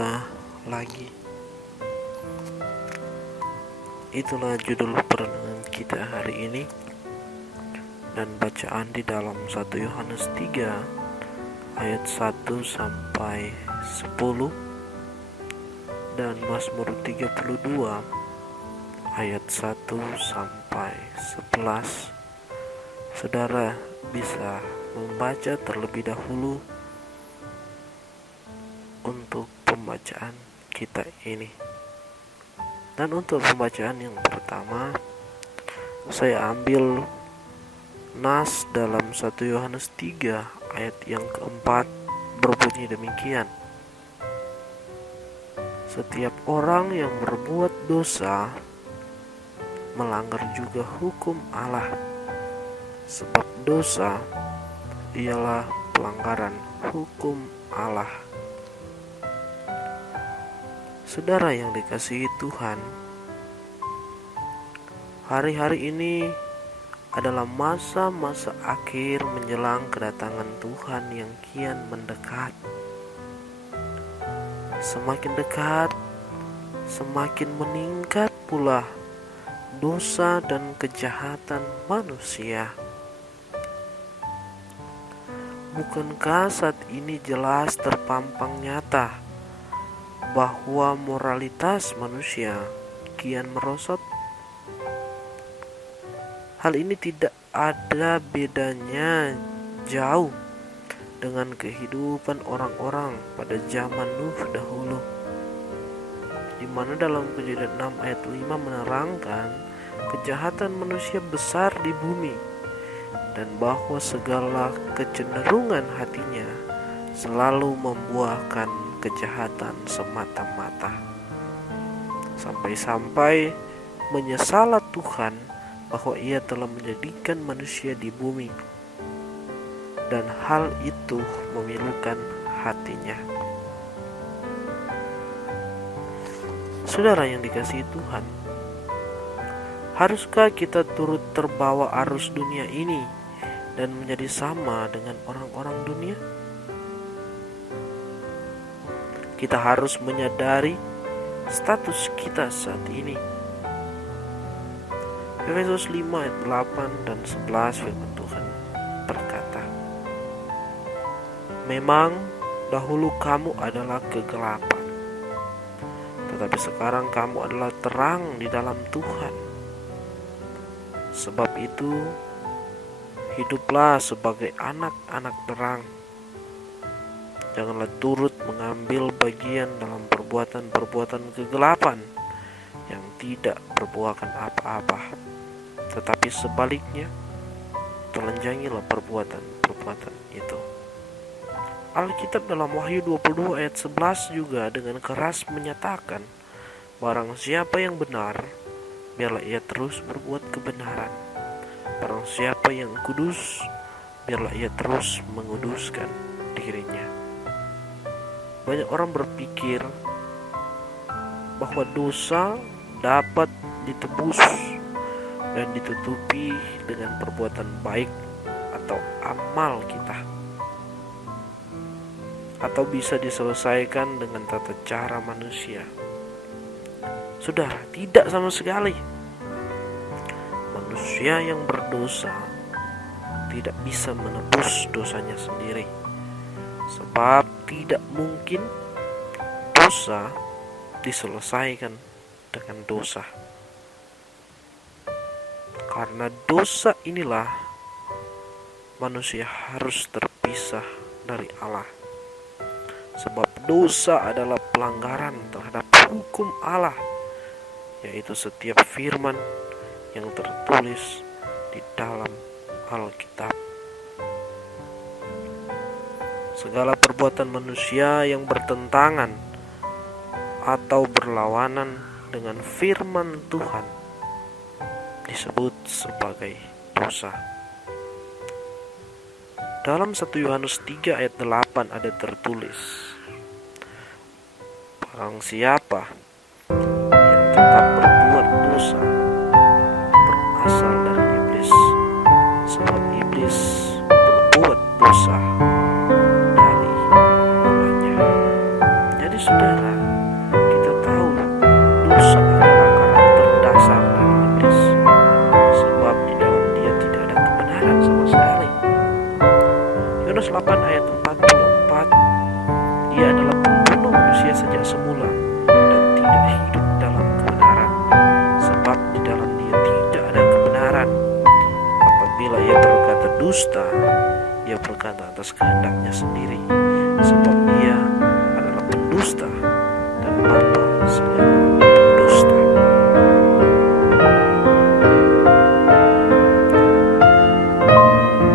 dosa lagi. Itulah judul perenungan kita hari ini, dan bacaan di dalam 1 Yohanes 3 ayat 1 sampai 10 dan Mazmur 32 ayat 1 sampai 11. Saudara bisa membaca terlebih dahulu untuk pembacaan kita ini. Dan untuk pembacaan yang pertama, saya ambil nas dalam 1 Yohanes 3 ayat yang keempat, berbunyi demikian: setiap orang yang berbuat dosa melanggar juga hukum Allah, sebab dosa ialah pelanggaran hukum Allah. Saudara yang dikasihi Tuhan, hari-hari ini adalah masa-masa akhir menjelang kedatangan Tuhan yang kian mendekat. Semakin dekat, semakin meningkat pula dosa dan kejahatan manusia. Bukankah saat ini jelas terpampang nyata bahwa moralitas manusia kian merosot? Hal ini tidak ada bedanya jauh dengan kehidupan orang-orang pada zaman Nuh dahulu, di mana dalam Kejadian 6 ayat 5 menerangkan kejahatan manusia besar di bumi, dan bahwa segala kecenderungan hatinya selalu membuahkan kejahatan semata-mata, sampai-sampai menyesalah Tuhan bahwa Ia telah menjadikan manusia di bumi, dan hal itu memilukan hatinya. Saudara yang dikasihi Tuhan, haruskah kita turut terbawa arus dunia ini dan menjadi sama dengan orang-orang dunia? Kita harus menyadari status kita saat ini. Efesus 5 ayat 8 dan 11 firman Tuhan berkata, memang dahulu kamu adalah kegelapan, tetapi sekarang kamu adalah terang di dalam Tuhan. Sebab itu, hiduplah sebagai anak-anak terang. Janganlah turut mengambil bagian dalam perbuatan-perbuatan kegelapan yang tidak berbuahkan apa-apa, tetapi sebaliknya, telanjangilah perbuatan-perbuatan itu. Alkitab dalam Wahyu 22 ayat 11 juga dengan keras menyatakan, barang siapa yang benar, biarlah ia terus berbuat kebenaran. Barang siapa yang kudus, biarlah ia terus menguduskan dirinya. Banyak orang berpikir bahwa dosa dapat ditebus dan ditutupi dengan perbuatan baik atau amal kita, atau bisa diselesaikan dengan tata cara manusia. Sudah, tidak sama sekali. Manusia yang berdosa tidak bisa menebus dosanya sendiri, sebab tidak mungkin dosa diselesaikan dengan dosa. Karena dosa inilah manusia harus terpisah dari Allah. Sebab dosa adalah pelanggaran terhadap hukum Allah, yaitu setiap firman yang tertulis di dalam Alkitab. Segala perbuatan manusia yang bertentangan atau berlawanan dengan firman Tuhan disebut sebagai dosa. Dalam 1 Yohanes 3 ayat 8 ada tertulis, barang siapa yang tetap berbuat dosa berasal dari iblis, sebab iblis berbuat dosa dari mulanya. Jadi saudara, kita tahu dosa adalah karakter dasar dari iblis, sebab di dalam dia tidak ada kebenaran sama sekali. Yohanes 8 ayat 44, dia adalah pembunuh manusia sejak semula dan tidak hidup dalam kebenaran, sebab di dalam dia tidak ada kebenaran. Apabila ia berkata dusta, ia berkata atas kehendaknya sendiri, sebab ia adalah pendusta dan bapa segala pendusta.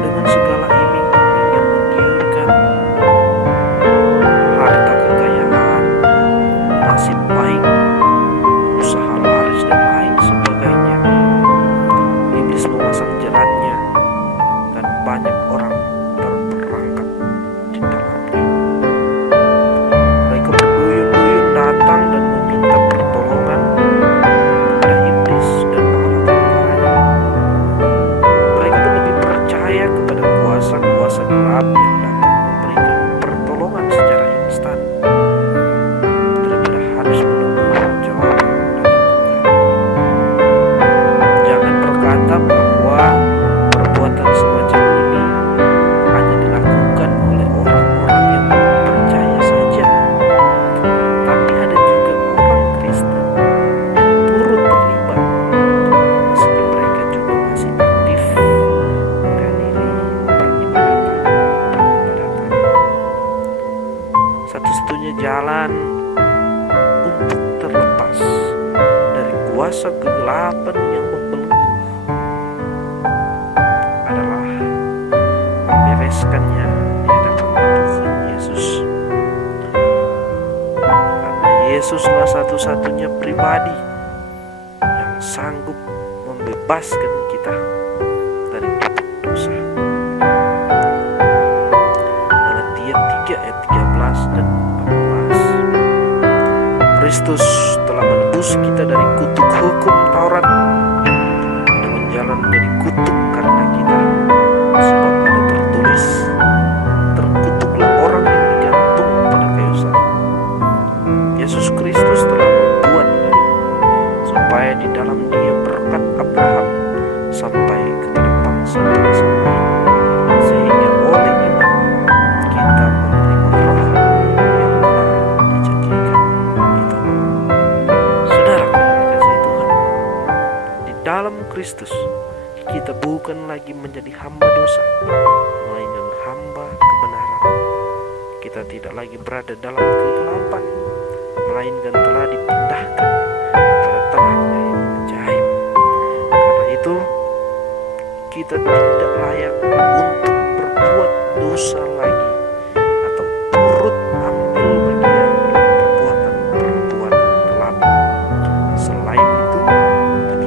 Dengan segala iming-iming yang menggiurkan, harta kekayaan, nasib baik, usaha laris dan lain sebagainya, iblis memasang jeratnya dan banyak orang terperangkap di dalamnya. Mereka berduyun-duyun datang dan meminta pertolongan kepada iblis dan para tentaranya. Mereka pun lebih percaya kepada kuasa-kuasa gelap yang dapat memberikan pertolongan secara instan daripada harus menunggu jawaban dari Tuhan. Jangan berkata bahwa perbuatan semacam ini hanya dilakukan oleh orang-orang yang percaya saja, tapi ada juga orang Kristen yang turut terlibat meski mereka juga masih aktif menghadiri peribadatan. Satu-satunya jalan untuk terlepas dari kuasa kegelapan yang membelenggu adalah membereskannya di hadapan Tuhan Yesus. Karena Yesuslah satu-satunya pribadi yang sanggup membebaskan kita dari tubuh dosa. Galatia 3 ayat 13 dan 14. Kristus telah menebus kita dari kutuk hukum Taurat dengan jalan menjadi kutuk karena kita, sebab ada tertulis, terkutuklah orang yang digantung pada kayu salib. Yesus Kristus telah membuat ini supaya di dalam dia berkat Abraham sampai kepada bangsa-bangsa lain, sehingga oleh iman kita menerima roh yang telah dijanjikan itu. Saudara yang dikasihi Tuhan, di dalam Kristus kita bukan lagi menjadi hamba dosa, melainkan hamba kebenaran. Kita tidak lagi berada dalam kegelapan, melainkan telah dipindahkan kepada terangnya yang ajaib. Karena itu, kita tidak layak untuk berbuat dosa lagi atau turut ambil bagian dalam perbuatan-perbuatan gelap. Selain itu,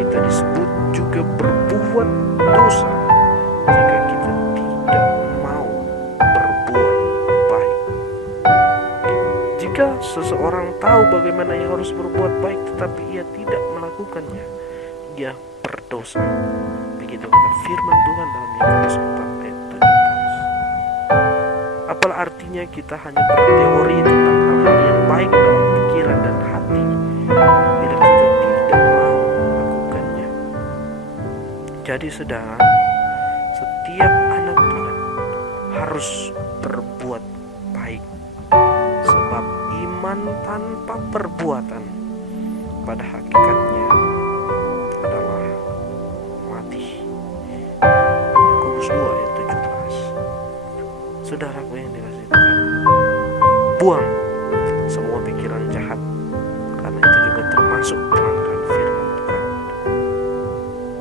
kita disebut juga berbuat dosa jika kita tidak mau berbuat baik. Jika seseorang tahu bagaimana ia harus berbuat baik tetapi ia tidak melakukannya, ia berdosa. Begitu kata firman Tuhan dalam Yakobus 4 ayat 17. Apalah artinya kita hanya berteori tentang hal-hal yang baik dalam pikiran dan hati bila kita tidak mau melakukannya. Jadi saudara, setiap anak Tuhan harus berbuat baik, sebab iman tanpa perbuatan pada hakikatnya adalah mati. Yakobus 2 ayat 17. Saudaraku yang dikasihi Tuhan, buang semua pikiran jahat, karena itu juga termasuk pelanggaran firman Tuhan.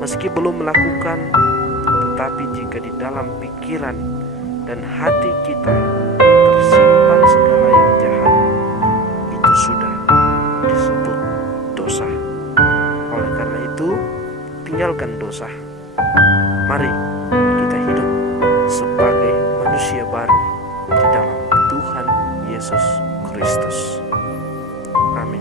Meski belum melakukan, tetapi jika di dalam pikiran dan hati kita tersimpan segala yang jahat, itu sudah disebut dosa. Oleh karena itu, tinggalkan dosa. Mari kita hidup sebagai manusia baru di dalam Tuhan Yesus Kristus. Amin.